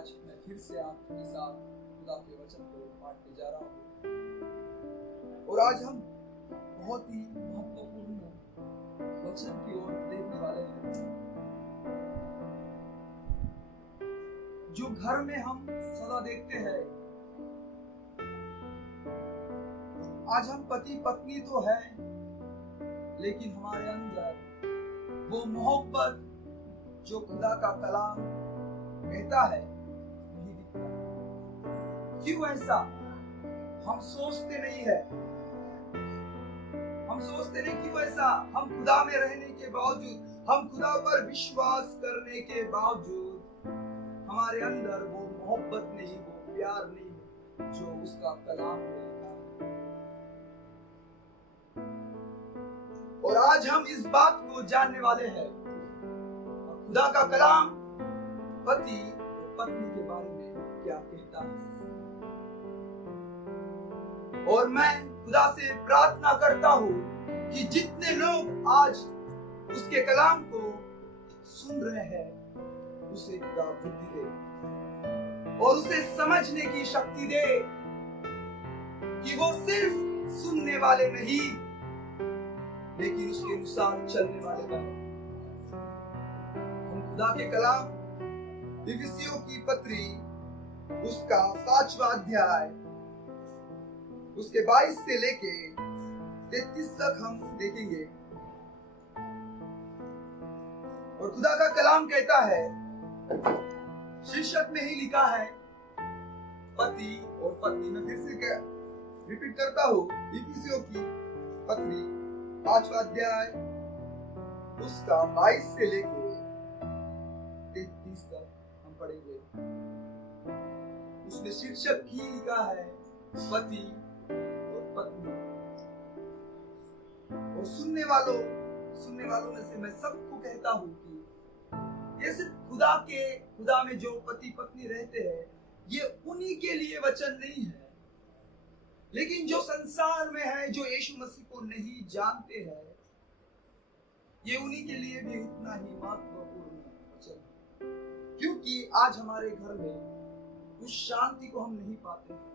आज मैं फिर से आपके साथ खुदा के वचन को बांटने जा रहा हूँ और आज हम बहुत ही महत्वपूर्ण वचन की ओर देखने वाले हैं, जो घर में हम सदा देखते हैं। आज हम पति पत्नी तो है, लेकिन हमारे अंदर वो मोहब्बत जो खुदा का कलाम कहता है नहीं दिखता। क्यों ऐसा? हम सोचते नहीं है, हम सोचते नहीं क्यों ऐसा। हम खुदा में रहने के बावजूद, हम खुदा पर विश्वास करने के बावजूद हमारे अंदर वो मोहब्बत नहीं, वो प्यार नहीं है जो उसका कलाम में लिखा है। और आज हम इस बात को जानने वाले हैं, खुदा का कलाम पति और पत्नी के बारे में क्या कहता है। और मैं खुदा से प्रार्थना करता हूँ कि जितने लोग आज उसके कलाम को सुन रहे हैं, उसे खुदा बुद्धि दे और उसे समझने की शक्ति दे कि वो सिर्फ सुनने वाले नहीं, लेकिन उसके अनुसार चलने वाले बने। हम खुदा के कलाम इफिसियों की पत्री उसका 5वां अध्याय उसके 22 से लेके 33 तक हम देखेंगे। और खुदा का कलाम कहता है, शीर्षक में ही लिखा है पति और पत्नी। मैं फिर से रिपीट करता हूँ, इफिसियों की पत्री 5वां अध्याय उसका 22 से लेके 33 तक हम पढ़ेंगे। उसमें शीर्षक ही लिखा है पति और पत्नी। और सुनने वालों में से मैं सबको कहता हूं कि ये सिर्फ खुदा में जो पति पत्नी रहते हैं, ये उन्हीं के लिए वचन नहीं है, लेकिन जो संसार में है, जो यीशु मसीह को नहीं जानते हैं, ये उन्हीं के लिए भी उतना ही महत्वपूर्ण वचन है। क्योंकि आज हमारे घर में उस शांति को हम नहीं पाते हैं,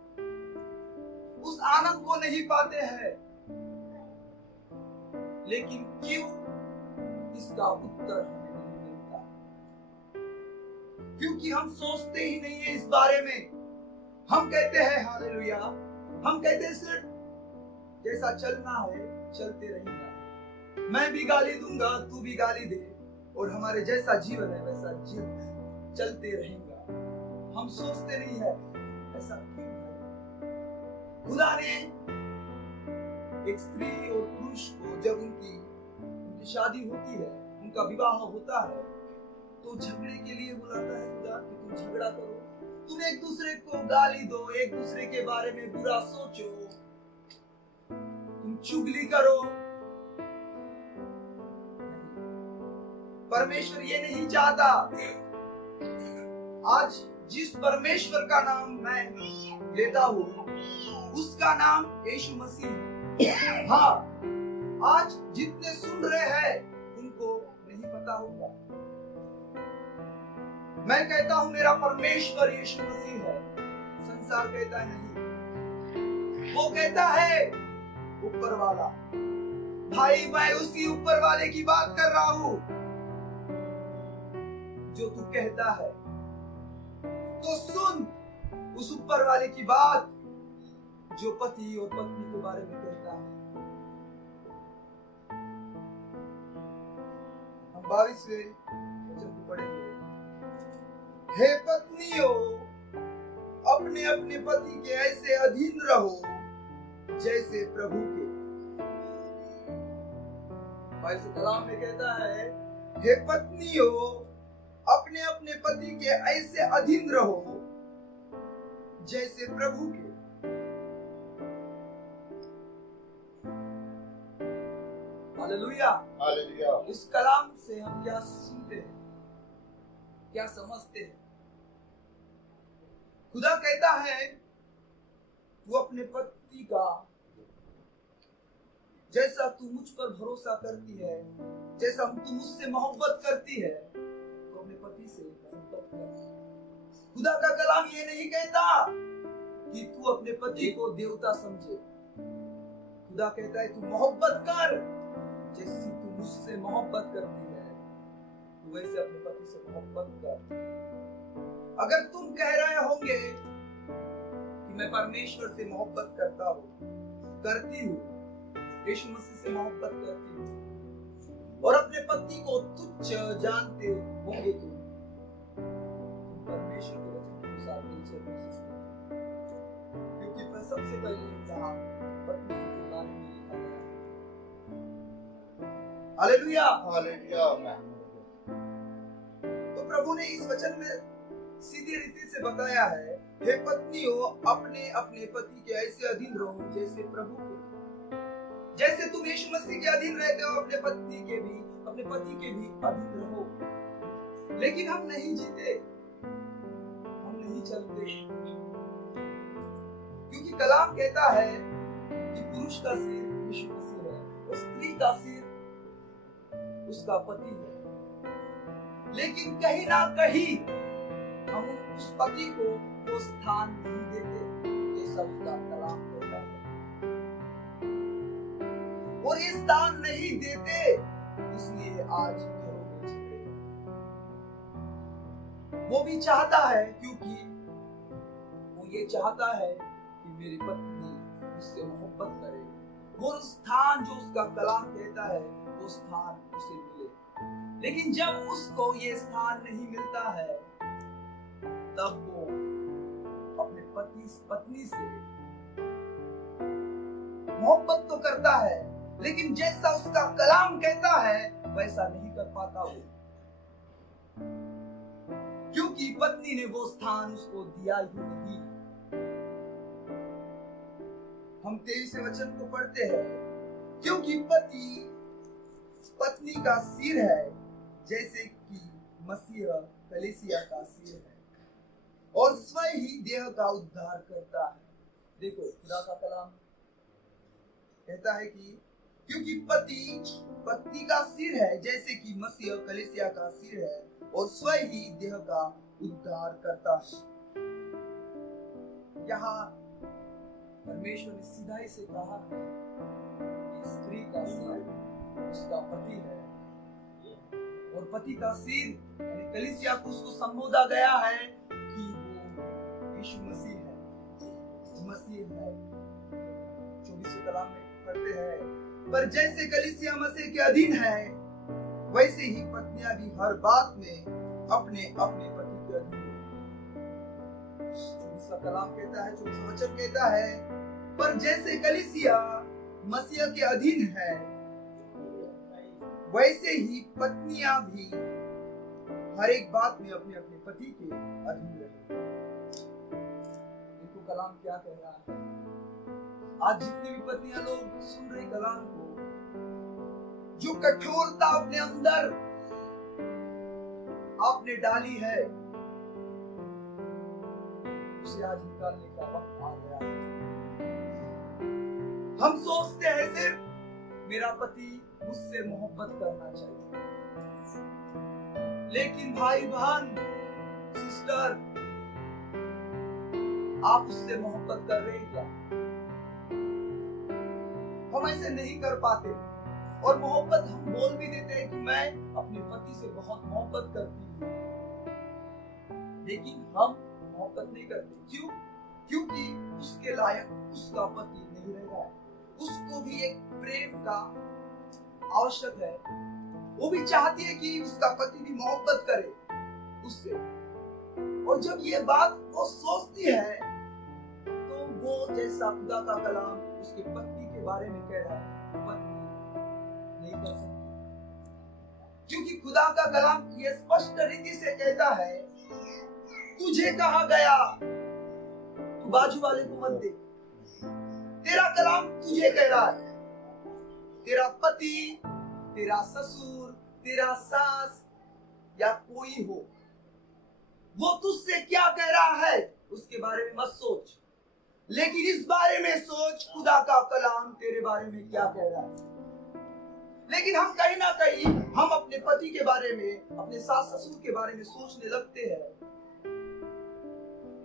उस आनंद को नहीं पाते हैं। लेकिन क्यों? इसका उत्तर हमें नहीं मिलता, क्योंकि हम सोचते ही नहीं है इस बारे में। हम कहते हैं हालेलुया, हम कहते हैं सिर्फ जैसा चलना है चलते रहेंगे, मैं भी गाली दूंगा, तू भी गाली दे, और हमारे जैसा जीवन है वैसा चलते रहेगा। हम सोचते नहीं है ऐसा क्यों है। खुदा ने एक स्त्री और पुरुष को जब उनकी शादी होती है, उनका विवाह होता है, तो झगड़े के लिए बुलाता है खुदा कि तुम झगड़ा करो, तुम एक दूसरे को गाली दो, एक दूसरे के बारे में बुरा सोचो, तुम चुगली करो। परमेश्वर ये नहीं चाहता। आज जिस परमेश्वर का नाम मैं लेता हूँ, उसका नाम यीशु मसीह है। हाँ, आज जितने सुन रहे हैं उनको नहीं पता होगा। मैं कहता हूं मेरा परमेश्वर यीशु मसीह है, संसार कहता है नहीं। वो कहता है ऊपर वाला। भाई, मैं उसी ऊपर वाले की बात कर रहा हूं जो तू कहता है। तो सुन उस ऊपर वाले की बात जो पति और पत्नी के बारे में कहता है। हम 22वें वचन को पढ़ेंगे। हे पत्नियों, अपने अपने पति के ऐसे अधीन रहो जैसे प्रभु के। भाई से कलाम में कहता है, हे पत्नियों, अपने अपने पति के ऐसे अधीन रहो जैसे प्रभु के। Hallelujah, hallelujah. इस कलाम से हम क्या सुनते हैं, क्या समझते हैं? खुदा कहता है तू अपने पति का, जैसा तू मुझ पर भरोसा करती है, जैसा तू मुझसे मोहब्बत करती है, तो अपने पति से मोहब्बत कर। खुदा का कलाम ये नहीं कहता कि तू अपने पति को देवता समझे। खुदा कहता है तू मोहब्बत कर, जैसी तू मुझसे मोहब्बत करती है तू वैसे अपने पति से मोहब्बत कर। अगर तुम कह रहे होंगे कि मैं परमेश्वर से मोहब्बत करती हूँ, यीशु मसीह से मोहब्बत करती हूँ और अपने पति को तुच्छ जानते होंगे, तुम परमेश्वर के वचन के अनुसार नहीं चल सकते, क्योंकि सबसे पहले यहाँ पत्नी के बारे में लिखा गया है। Hallelujah, hallelujah. तो प्रभु ने इस वचन में सीधी रीति से बताया है, हे पत्नियों अपने अपने पति के ऐसे अधीन रहो जैसे प्रभु के। जैसे तुम यीशु मसीह के अधीन रहते हो, अपने पति के भी अधीन रहो। लेकिन हम नहीं जीते, हम नहीं चलते, क्योंकि कलाम कहता है कि पुरुष का सिर यीशु मसीह है और स्त्री का सिर उसका पति है। लेकिन कहीं ना कहीं हम उस पति को वो स्थान नहीं देते जैसा उसका कलाम कहता है, और ये स्थान नहीं देते इसलिए आज घरों में झगड़े। वो भी चाहता है, क्योंकि वो ये चाहता है कि मेरी पत्नी उससे मोहब्बत करे, वो स्थान जो उसका कलाम कहता है वो स्थान उसे मिले। लेकिन जब उसको ये स्थान नहीं मिलता है तब वो अपने पत्नी से मोहब्बत तो करता है, लेकिन जैसा उसका कलाम कहता है वैसा नहीं कर पाता वो, क्योंकि पत्नी ने वो स्थान उसको दिया ही नहीं। हम 23वें वचन को पढ़ते हैं, क्योंकि पति पत्नी का सिर है जैसे कि मसीह कलीसिया का सिर है और स्वयं ही देह का उद्धार करता है। देखो खुदा का कलाम कहता है कि क्योंकि पति पत्नी का सिर है जैसे कि मसीह कलीसिया का सिर है और स्वयं ही देह का उद्धार करता है। यहाँ परमेश्वर ने सीधा ही से कहा है कि स्त्री का सिर उसका पति है और पति का सिर यानी कलीसिया को उसको संबोधा गया है कि वो यीशु मसीह है। 24वें कलाम में पढ़ते हैं, पर जैसे कलीसिया मसीह के अधीन है वैसे ही पत्नियां भी हर बात में अपने अपने पति के अधीन। 24वां कलाम कहता है, 24वां वचन कहता है, पर जैसे कलीसिया मसीह के अधीन है वैसे ही पत्नियां भी हर एक बात में अपने अपने पति के अधीन रहे। देखो कलाम क्या कह रहा है। आज जितने भी पत्नियां लोग सुन रहे कलाम को, जो कठोरता अपने अंदर आपने डाली है उसे आज निकालने का वक्त आ गया। हम सोचते हैं सिर्फ मेरा पति मुझसे मोहब्बत करना चाहिए, लेकिन भाई बहन सिस्टर आप उससे मोहब्बत कर रहे हैं क्या? हम ऐसे नहीं कर पाते और मोहब्बत हम बोल भी देते हैं कि मैं अपने पति से बहुत मोहब्बत करती हूँ, लेकिन हम मोहब्बत नहीं करते। क्यों? क्योंकि उसके लायक उसका पति नहीं रह रहा है। उसको भी एक प्रेम का आवश्यक है, वो भी चाहती है कि उसका पति भी मोहब्बत करे उससे। और जब ये बात वो सोचती है तो वो जैसा खुदा का कलाम उसके पत्नी के बारे में कह रहा है, वो पत्नी नहीं कर सकती, क्योंकि खुदा का कलाम ये स्पष्ट रीति से कहता है, तुझे कहा गया तू बाजू वाले को मत दे। तेरा कलाम तुझे कह रहा है, तेरा पति, तेरा ससुर, तेरा सास या कोई हो, वो तुझसे क्या कह रहा है उसके बारे में मत सोच, लेकिन इस बारे में सोच खुदा का कलाम तेरे बारे में क्या कह रहा है। लेकिन हम कहीं ना कहीं हम अपने पति के बारे में, अपने सास ससुर के बारे में सोचने लगते हैं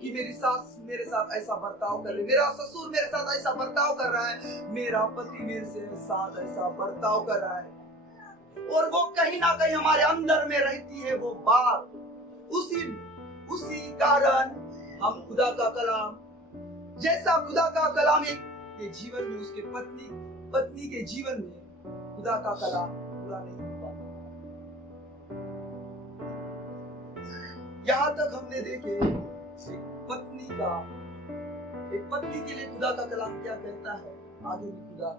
कि मेरी सास मेरे साथ ऐसा बर्ताव कर रही, मेरा ससुर मेरे साथ ऐसा बर्ताव कर रहा है, मेरा पति मेरे से साथ ऐसा बर्ताव कर रहा है, और वो कहीं ना कहीं हमारे अंदर में रहती है वो बात। उसी कारण हम खुदा का कलाम, जैसा खुदा का कलाम के जीवन में, उसके पत्नी के जीवन में खुदा का कलाम पूरा नहीं हो पाता। यहाँ तक हमने देखे एक पत्नी के लिए खुदा का कलाम क्या कहता है। आगे भी खुदा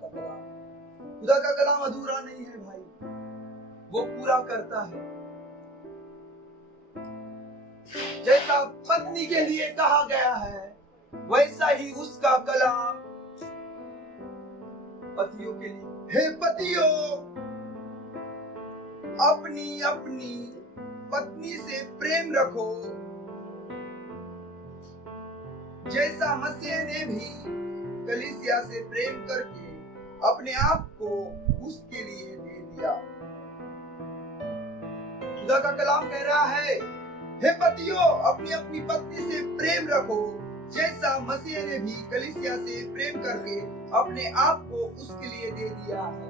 का कलाम अधूरा नहीं है भाई, वो पूरा करता है। जैसा पत्नी के लिए कहा गया है, वैसा ही उसका कलाम पतियों के लिए। हे पतियों, अपनी अपनी पत्नी से प्रेम रखो, जैसा मसीह ने भी कलीसिया से प्रेम करके अपने आप को उसके लिए दे दिया। खुदा का कलाम कह रहा है, हे पतियों, अपनी अपनी पत्नी से प्रेम रखो, जैसा मसीह ने भी कलीसिया से प्रेम करके अपने आप को उसके लिए दे दिया है।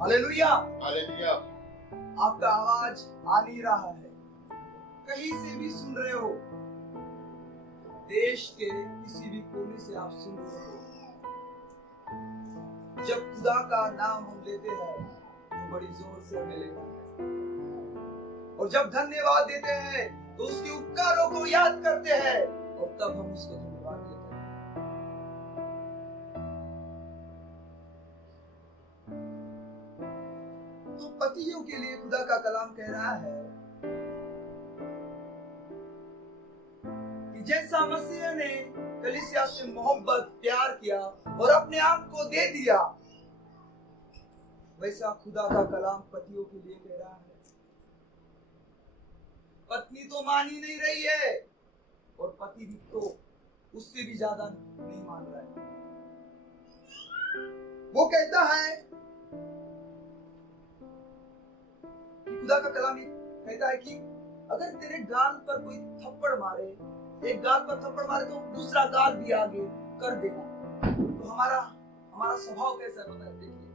Hallelujah, hallelujah. आपका आवाज आ नहीं रहा है, कहीं से भी सुन रहे हो, देश के किसी भी कोने से आप सुन रहे हो। जब खुदा का नाम हम लेते हैं तो बड़ी जोर से हमें लेना है, और जब धन्यवाद देते हैं तो उसके उपकारों को याद करते हैं, और तब हम उसको धन्यवाद देते हैं। तो पतियों के लिए खुदा का कलाम कह रहा है कि जैसा मसीह ने कलीसिया से मोहब्बत प्यार किया और अपने आप को दे दिया, वैसा खुदा का कलाम पतियों के लिए कह रहा है। पत्नी तो मान ही नहीं रही है, और पति भी तो उससे भी ज्यादा नहीं मान रहा है। वो कहता है कि खुदा का कलाम कहता है कि अगर तेरे गाल पर कोई थप्पड़ मारे, एक गाल पर थप्पड़ मारे तो दूसरा गाल भी आगे कर देगा। तो हमारा स्वभाव कैसा होता है? देखिए,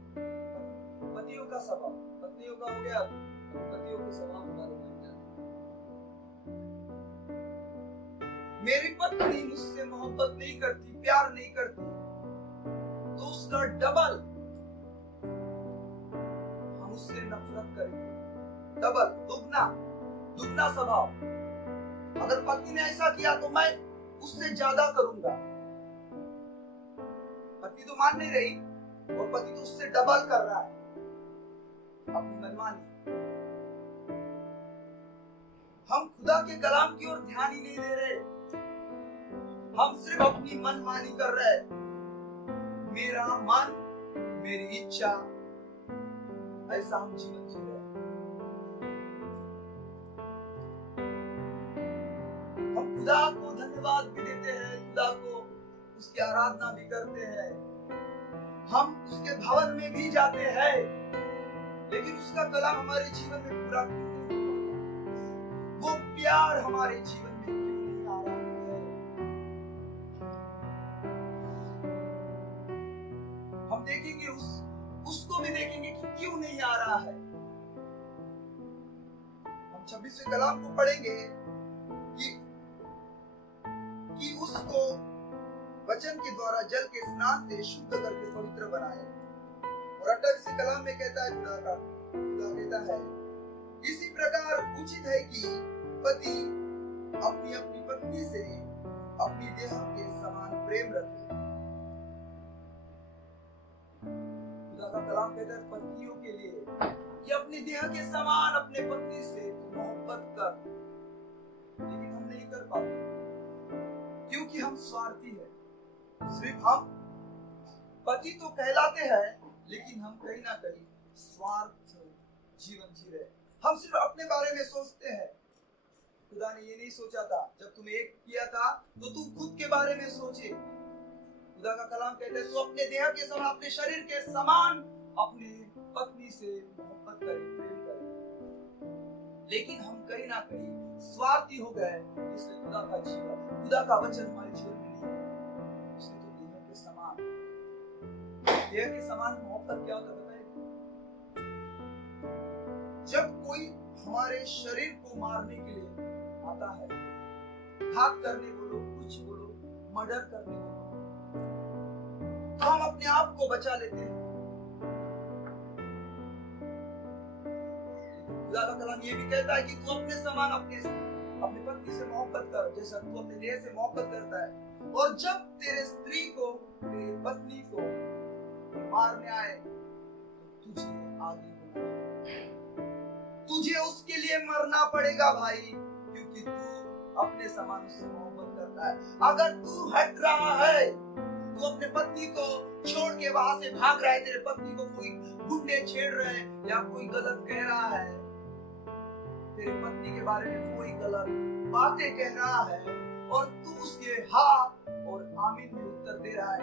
पतियों का स्वभाव, पत्नियों का हो गया, पतियों के स्वभाव के बारे में मेरी पत्नी मुझसे मोहब्बत नहीं करती, प्यार नहीं करती, तो उसका डबल हम उससे नफरत करेंगे, डबल, दुगना स्वभाव। अगर पत्नी ने ऐसा किया तो मैं उससे ज्यादा करूंगा। पत्नी तो मान नहीं रही, और पति तो उससे डबल कर रहा है अपनी मनमानी। हम खुदा के कलाम की ओर ध्यान ही नहीं दे रहे, हम सिर्फ अपनी मनमानी कर रहे। मेरा मन, मेरी इच्छा, ऐसा हम जीवन जी रहे। हम खुदा को धन्यवाद भी देते हैं, खुदा को उसकी आराधना भी करते हैं, हम उसके भवन में भी जाते हैं, लेकिन उसका कलाम हमारे जीवन में पूरा क्यों नहीं होता? वो प्यार हमारे जीवन में क्यों नहीं आ रहा है? हम देखेंगे उसको भी देखेंगे कि क्यों नहीं आ रहा है। हम 26वें कलाम को पढ़ेंगे कि उसको वचन के द्वारा जल के स्नान से शुद्ध करके पवित्र बनाए। और 28वें कलाम में कहता है, खुदा कहता है, इसी प्रकार उचित है कि पति अपनी अपनी पत्नी से अपनी देह के समान प्रेम रखे। खुदा का कलाम कहता है पत्नियों के लिए कि अपनी देह के समान अपने पत्नी से मोहब्बत कर, लेकिन हम नहीं कर पाते क्योंकि हम स्वार्थी हैं। सिर्फ हम पति तो कहलाते हैं, लेकिन हम कहीं ना कहीं स्वार्थ जीवन जी रहे। हम सिर्फ अपने बारे में सोचते हैं। खुदा ने ये नहीं सोचा था, जब तुम्हें एक किया था तो तू खुद के बारे में सोचे। खुदा का कलाम कहता है तू अपने देह के समान, अपने शरीर के समान अपनी पत्नी से मोहब्बत करे, प्रेम करे। लेकिन हम कहीं ना कहीं स्वार्थी हो गए, इसलिए खुदा का जीवन, खुदा का वचन हमारे जीवन में नहीं है। इसलिए तो देह के समान मोहब्बत क्या होता है बताइए? जब कोई हमारे शरीर को मारने के लिए आता है, घात करने बोलो, कुछ बोलो, मर्डर करने बोलो, तो हम अपने आप को बचा लेते हैं। खुदा का कलाम ये भी कहता है कि तू अपने समान अपनी पत्नी से मोहब्बत कर, जैसा तू अपने देह से मोहब्बत करता है। और जब तेरे स्त्री को, तेरे पत्नी को मारने आए, तो तुझे आगे बढ़ना, तुझे उसके लिए मरना पड़ेगा भाई, क्योंकि तू अपने समान उससे मोहब्बत करता है। अगर तू हट रहा है, तू अपने पत्नी को छोड़ के वहां से भाग रहा है, तेरे पत्नी को कोई गुंडे छेड़ रहे हैं या कोई गलत कह रहा है, तेरे पत्नी के बारे में कोई गलत बातें कह रहा है, और तू उसके हाँ और आमीन में उत्तर दे रहा है,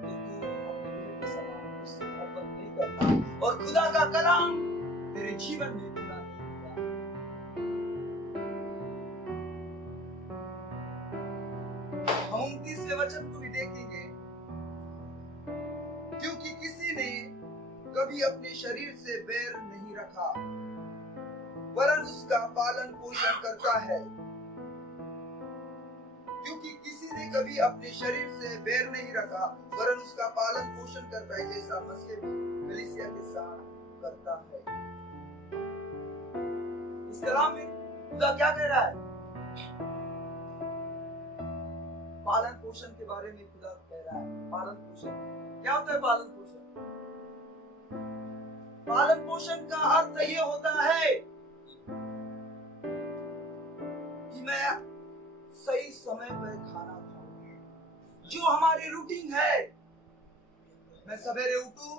तो तू अपने दिल के समान उससे मोहब्बत नहीं करता, और खुदा का कलाम तेरे जीवन में पूरा नहीं हुआ। हम 29वें वचन को भी देखेंगे, क्योंकि किसी ने कभी अपने शरीर से बैर नहीं रखा, वरन उसका पालन पोषण करता है। क्योंकि किसी ने कभी अपने शरीर से बैर नहीं रखा, वरन उसका पालन पोषण करता है, जैसा मसीह भी कलीसिया के साथ करता है। इस कलाम में खुदा क्या कह रहा है? पालन पोषण के बारे में खुदा कह रहा है। पालन पोषण क्या होता है? पालन पोषण, पालन पोषण का अर्थ ये होता है कि मैं सही समय पर खाना खाऊं। जो हमारी रूटीन है, मैं सवेरे उठूं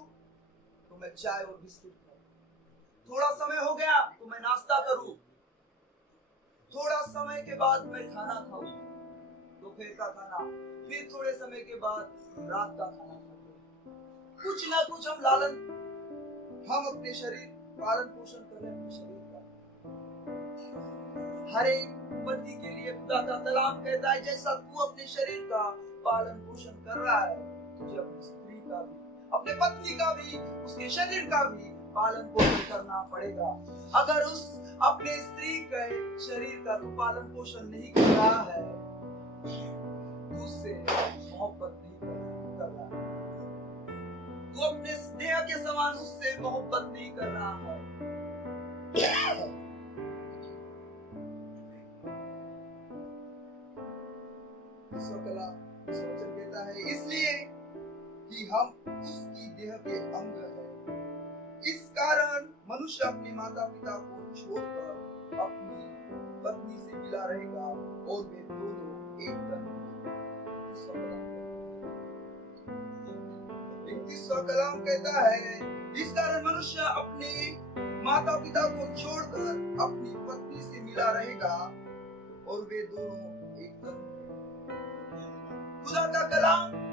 तो मैं चाय और बिस्किट खाऊं, थोड़ा समय हो गया तो मैं नाश्ता करूं, थोड़ा समय के बाद मैं खाना खाऊं, दोपहर का खाना, फिर थोड़े समय के बाद रात का खाना खाऊं। कुछ ना कुछ हम अपने शरीर पालन पोषण कर रहे हैं अपने शरीर का। हर एक पति के लिए खुदा का कलाम कहता है, जैसा तू अपने शरीर का पालन पोषण कर रहा है, तुझे अपनी स्त्री का भी, अपने पत्नी का भी, उसके शरीर का भी पालन पोषण करना पड़ेगा। अगर उस अपने स्त्री के शरीर का तू पालन पोषण नहीं कर रहा है, तू उससे मोहब्बत नहीं कर रहा है, तू अपने देह के समान उससे मोहब्बत नहीं कर रहा है। कहता है इसलिए कि हम उसकी देह के अंग हैं। इस कारण मनुष्य अपने माता पिता को छोड़कर अपनी पत्नी से मिला रहेगा और वे दोनों एक तन होंगे। 31वां कलाम कहता है, इस कारण मनुष्य अपने माता पिता को छोड़कर अपनी पत्नी से मिला रहेगा और वे दोनों एक तन होंगे। खुदा का कलाम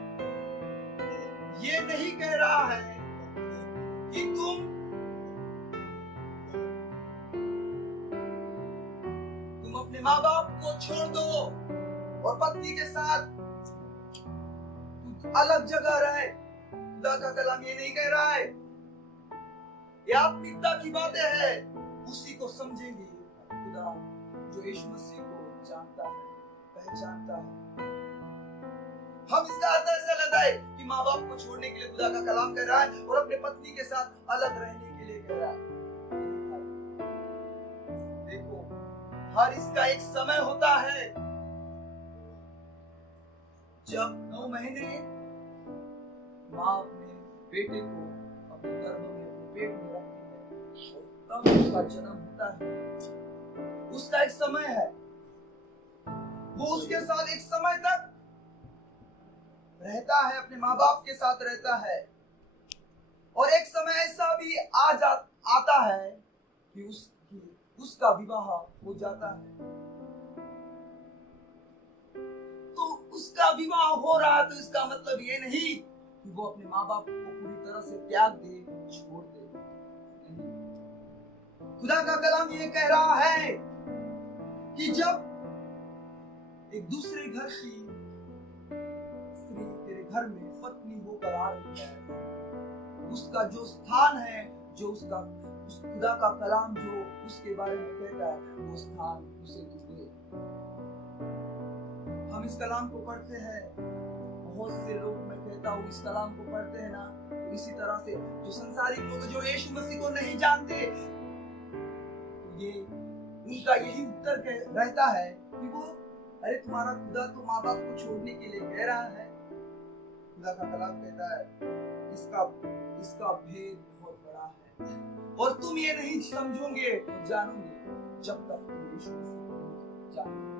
ये नहीं कह रहा है कि तुम अपने माँ बाप को छोड़ दो और पत्नी के साथ अलग जगह रहे। खुदा का कलाम ये नहीं कह रहा है। ये आत्मिकता की बातें हैं, उसी को समझेंगे खुदा जो यीशु मसीह को जानता है, पहचानता है। हम इसका अर्थ ऐसा लेता है कि माँ बाप को छोड़ने के लिए खुदा का कलाम कह रहा है और अपने पत्नी के साथ अलग रहने के लिए कह रहा है। देखो, हर इसका एक समय होता है। जब 9 महीने माँ अपने बेटे को अपने गर्भ में, अपने पेट में रखती है, तब उसका जन्म होता है। उसका एक समय है, वो उसके साथ एक समय तक रहता है, अपने माँ बाप के साथ रहता है। और एक समय ऐसा भी आता है कि उसका विवाह हो जाता है। तो उसका विवाह हो रहा, तो इसका मतलब ये नहीं कि वो अपने माँ बाप को पूरी तरह से त्याग दे, छोड़ दे। खुदा का कलाम ये कह रहा है कि जब एक दूसरे घर की स्त्री तेरे घर में पत्नी होकर आ रही है, उसका जो स्थान है, जो उसका उस खुदा का कलाम जो उसके बारे में कहता है, वो स्थान उसे तू दे। हम इस कलाम को पढ़ते हैं, बहुत से लोग, मैं कहता हूँ, इस कलाम को पढ़ते हैं ना, तो इसी तरह से जो संसारिक लोग जो यीशु मसीह को नहीं जानते, ये उनका यही उत्तर रहता है कि वो, अरे तुम्हारा खुदा तो माँ बाप को छोड़ने के लिए कह रहा है। खुदा का कलाम कहता है इसका भेद बहुत बड़ा है और तुम ये नहीं समझोगे और जानोगे जब तक तुम यीशु मसीह को नहीं जानोगे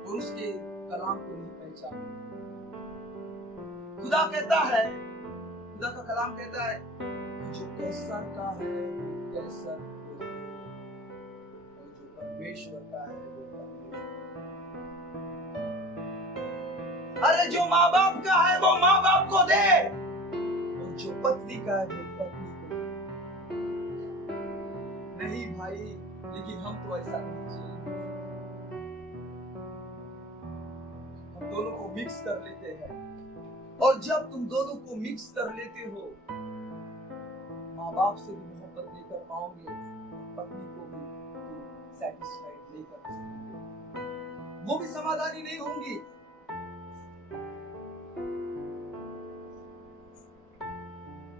और उसके कलाम को नहीं पहचानोगे। खुदा कहता है, खुदा का कलाम कहता है, जो कैसर का है कैसर को, और जो परमेश्वर का है वो परमेश्वर। अरे जो माँ बाप का है वो माँ बाप को दे, और जो पत्नी का है वो पत्नी को दे। नहीं भाई, लेकिन हम तो ऐसा नहीं जिएंगे। हम दोनों को मिक्स कर लेते हैं, और जब तुम दोनों को मिक्स कर लेते हो, माँ बाप से भी मोहब्बत नहीं कर पाओगे, पत्नी को भी सैटिस्फाइड नहीं कर सकोगे, वो भी समाधानी नहीं होंगी।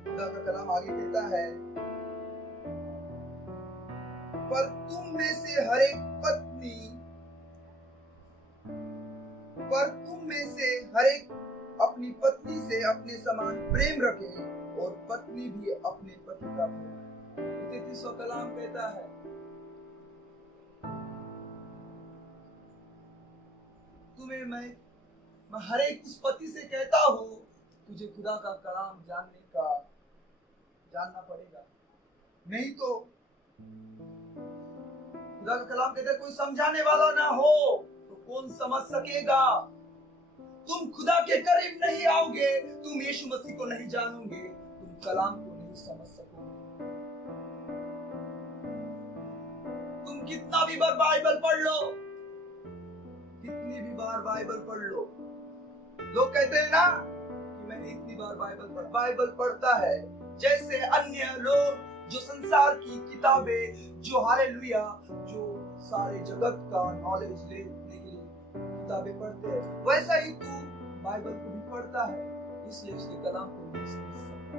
खुदा का कलाम आगे कहता है, पर तुम में से हर एक अपनी पत्नी से अपने समान प्रेम रखे और पत्नी भी अपने पति का प्रेम। 33वां कलाम कहता है, तुम्हें मैं हर एक उस पति से कहता हूं, तुझे खुदा का कलाम जानना पड़ेगा, नहीं तो खुदा का कलाम कहता है कोई समझाने वाला ना हो तो कौन समझ सकेगा। तुम खुदा के करीब नहीं आओगे, तुम यीशु मसीह को नहीं जानोगे, तुम कलाम को नहीं समझ सकोगे। तुम कितना भी बार बाइबल पढ़ लो, कितनी भी बार बाइबल पढ़ लो, लोग कहते हैं ना कि मैंने इतनी बार बाइबल पढ़ता है, जैसे अन्य लोग जो संसार की किताबें, जो हालेलुया, जो सारे जगत का नॉलेज लेने के लिए किताबें पढ़ते हैं, वैसा ही तू बाइबल को भी पढ़ता है, इसलिए उसके कलाम को नहीं समझ सकता।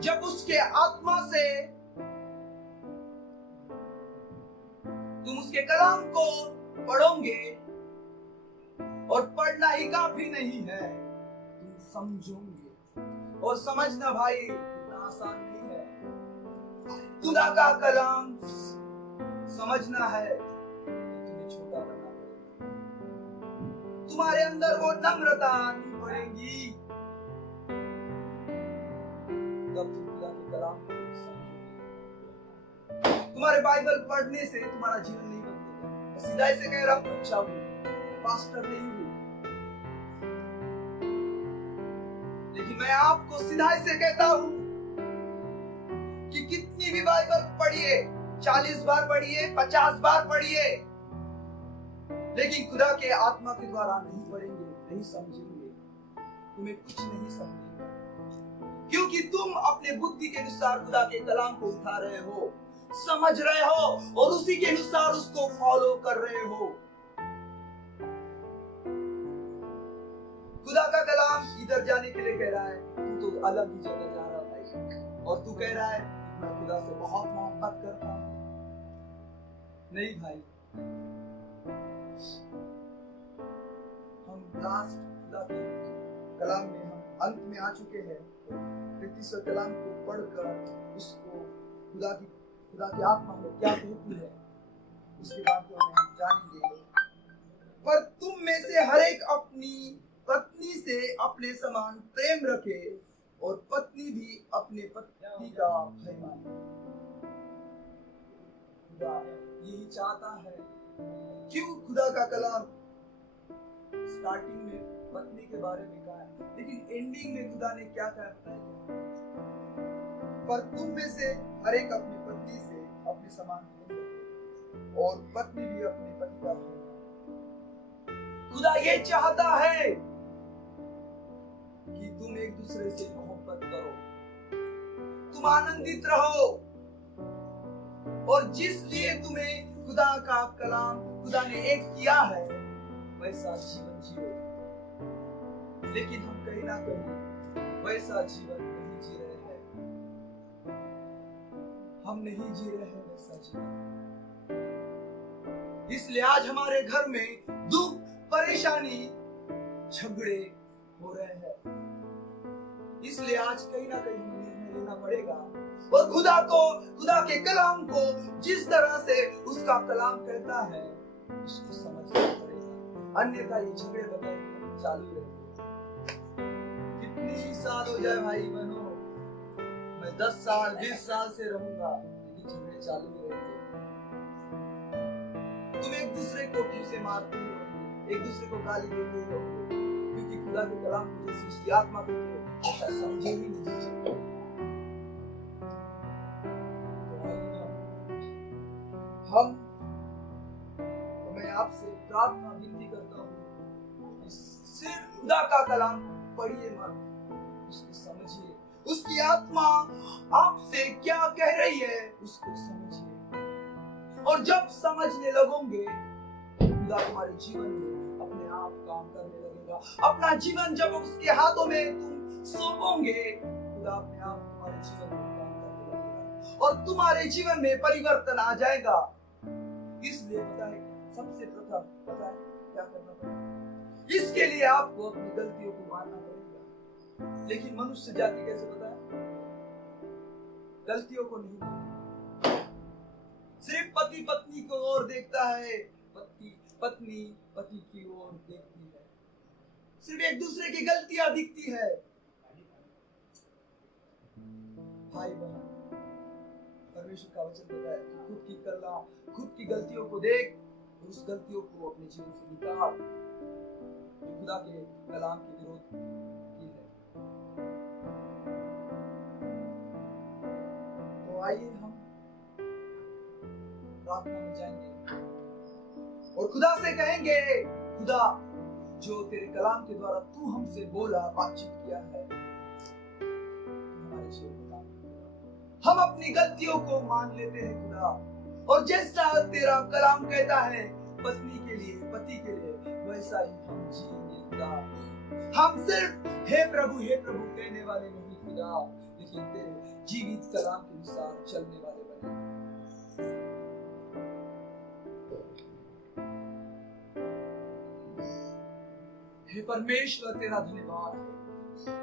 जब उसके आत्मा से तुम उसके कलाम को पढ़ोगे, और पढ़ना ही काफी नहीं है, तुम समझोगे। और समझना भाई इतना आसान नहीं है। खुदा का कलाम समझना है तो तुम्हें छोटा बनना पड़ेगा, तुम्हारे अंदर वो नम्रता आनी पड़ेगी, तब तुम खुदा के कलाम को समझोगे। तुम्हारे बाइबल पढ़ने से तुम्हारा जीवन नहीं बदलेगा। मैं सीधा से कह रहा हूं, अच्छा हूं, पास्टर नहीं हूं, लेकिन मैं आपको सीधा से कहता हूं कि कितनी भी बाइबल पढ़िए, 40 बार पढ़िए, 50 बार पढ़िए, लेकिन खुदा के आत्मा के द्वारा नहीं पढ़ेंगे, नहीं समझेंगे, तुम्हें कुछ नहीं समझेगा, क्योंकि तुम अपने बुद्धि के अनुसार खुदा के कलाम को उठा रहे हो, समझ रहे हो और उसी के अनुसार उसको फॉलो कर रहे हो। खुदा का कलाम इधर जाने के लिए कह रहा है, तू तो अलग ही जगह जा रहा है, और तू कह रहा है मैं खुदा से बहुत मोहब्बत करता हूं। नहीं भाई, हम लास्ट खुदा के कलाम में हम अंत में आ चुके हैं। 33वां कलाम को पढ़कर उसको खुदा की आत्मा में क्या कहती है उसके बाद तो हम जानेंगे। पर तुम में से हर एक अपनी पत्नी से अपने समान प्रेम रखे और पत्नी भी अपने पति का भय माने। खुदा यही चाहता है। क्यों खुदा का कलाम स्टार्टिंग में पत्नी के बारे में कहा है, लेकिन एंडिंग में खुदा ने क्या कहा है? पर तुम में से हर एक अपनी पत्नी से अपने समान प्रेम रखे और पत्नी भी अपने पति का प्रेम। खुदा ये चाहता है कि तुम एक दूसरे से मोहब्बत करो, तुम आनंदित रहो, और जिस लिए तुम्हें खुदा का कलाम खुदा ने एक किया है वैसा जीवन जियो। लेकिन हम कहीं ना कहीं वैसा जीवन नहीं जी रहे हैं, हम नहीं जी रहे हैं वैसा जीवन। इसलिए आज हमारे घर में दुख, परेशानी, झगड़े हो रहे हैं। इसलिए आज कहीं ना कहीं हमें निर्णय लेना पड़ेगा और खुदा के कलाम को जिस तरह से उसका कलाम कहता है उसको समझना पड़ेगा, अन्यथा ये झगड़े बगैर चालू रहेंगे। कितनी साल हो जाए भाई बहनों, मैं 10 साल 20 साल से रहूंगा, लेकिन झगड़े चालू ही रहेंगे। तुम एक दूसरे को क्यों से मारते हो, एक दूसरे को गाली देते हो, क्योंकि खुदा के कलाम को जैसे उसकी आत्मा कहते हो ऐसा समझे ही नहीं। तो मैं आपसे प्रार्थना विनती करता हूँ, सिर्फ खुदा का कलाम पढ़िए मत, उसको समझिए, उसकी आत्मा आपसे क्या कह रही है उसको समझिए। और जब समझने लगोगे खुदा तुम्हारे जीवन में अपने आप काम करने लगेगा। अपना जीवन जब उसके हाथों में तुम सौंपोगे, खुदा अपने आप तुम्हारे जीवन में काम करने लगेगा और तुम्हारे जीवन में परिवर्तन आ जाएगा। इसलिए पता है सबसे प्रथम पता है क्या करना पड़ेगा? इसके लिए आपको अपनी गलतियों को मानना पड़ेगा। लेकिन मनुष्य जाति कैसे पता है? गलतियों को नहीं मानता, सिर्फ पति पत्नी को ओर देखता है, पत्नी पति की ओर देखती है, सिर्फ एक दूसरे की गलतियां दिखती है। भाई बहन, परमेश्वर का वचन कहता है खुद की गलतियों को देख और उस गलतियों को अपने जीवन से निकाल जो खुदा के कलाम के विरोध की है। तो आइए हम प्रार्थना में जाएंगे और खुदा से कहेंगे, खुदा जो तेरे कलाम के द्वारा तू हमसे बोला, बातचीत किया है, हमारे जीवन में काम करेगा। हम अपनी गलतियों को मान लेते हैं खुदा, और जैसा तेरा कलाम कहता है पत्नी के लिए, पति के लिए, वैसा ही हम जिएंगे खुदा। हम सिर्फ हे प्रभु कहने वाले नहीं खुदा, लेकिन तेरे जीवित कलाम के अनुसार चलने वाले बने। हे परमेश्वर तेरा धन्यवाद,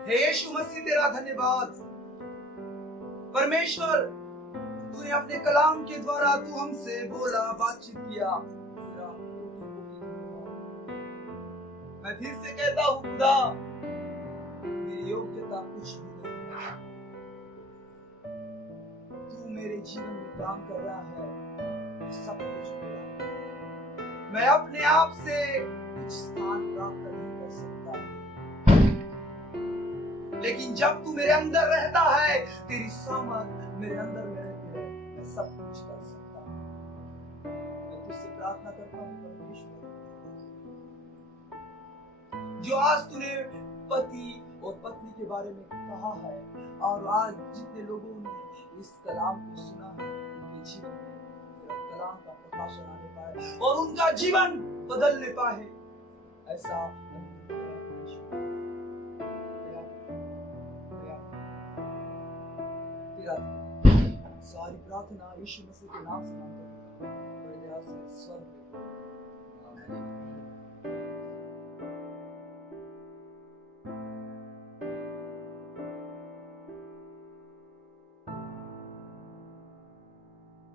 हे यीशु मसीह तेरा धन्यवाद। परमेश्वर तूने अपने कलाम के द्वारा तू हमसे बोला, बातचीत किया, मैं फिर से कहता हूँ खुदा, मेरी योग्यता कुछ भी नहीं, तू मेरे जीवन में काम कर रहा है, मैं सब कुछ हो रहा है। मैं अपने आप से कुछ स्थान प्राप्त नहीं कर सकता, लेकिन जब तू मेरे अंदर रहता है, तेरी सामर्थ मेरे अंदर में रहती है, मैं सब कुछ कर सकता हूँ। मैं तुझसे प्रार्थना करता हूँ परमेश्वर, जो आज तूने पति और पत्नी के बारे में कहा है, और आज जितने लोगों ने इस कलाम को सुना है, उनके जीवन में तेरा कलाम का प्रकाशन आने पाए और उनका जीवन बदलने पाए, ऐसा सारी प्रार्थना यीशु मसीह के नाम से मांगता हूं, बड़े दया से स्वर्ग